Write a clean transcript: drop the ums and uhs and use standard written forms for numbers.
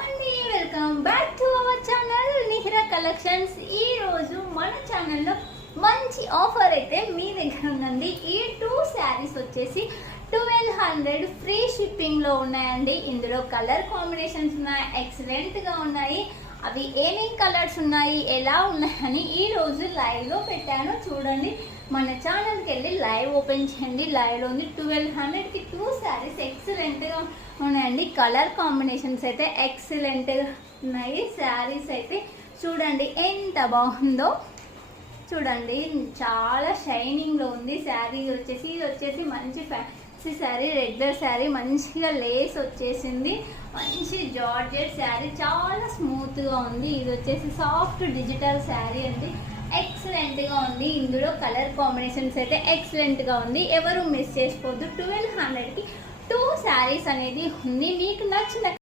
అండి, welcome back to our channel Nihira collections. ఈ రోజు మన ఛానల్లో మంచి ఆఫర్ అయితే మీ దగ్గర ఉందండి. ఈ 2 శారీస్ వచ్చేసి 1200 ఫ్రీ షిప్పింగ్ లో ఉన్నాయండి. ఇందులో కలర్ కాంబినేషన్స్ ఉన్నాయి, ఎక్సలెంట్ గా ఉన్నాయి. అవి ఏమేం కలర్స్ ఉన్నాయి, ఎలా ఉన్నాయని ఈ రోజు లైవ్ లో పెట్టాను, చూడండి. మన ఛానల్కి వెళ్ళి లైవ్ ఓపెన్ చేయండి. లైవ్ లో ఉంది 1200కి 2 శారీస్ ఎక్సలెంట్ గా ఉన్నాయండి. కలర్ కాంబినేషన్స్ అయితే ఎక్సలెంట్ గా ఉన్నాయి. శారీస్ అయితే చూడండి ఎంత బాగుందో, చూడండి చాలా షైనింగ్ లో ఉంది. శారీ వచ్చేసి ఇది వచ్చేసి మంచి ఫ్యాన్సీ శారీ, రెగ్యులర్ శారీ, మంచిగా లేస్ వచ్చేసింది. మంచి జార్జెట్ శారీ, చాలా స్మూత్ గా ఉంది. ఇది వచ్చేసి సాఫ్ట్ డిజిటల్ శారీ అండి, ఎక్సలెంట్ గా ఉంది. ఇందులో కలర్ కాంబినేషన్స్ అయితే ఎక్సలెంట్ గా ఉంది. ఎవరు మిస్ చేసుకోవద్దు. 1200కి 2 శారీస్ అనేది ఉంది. మీకు నచ్చిన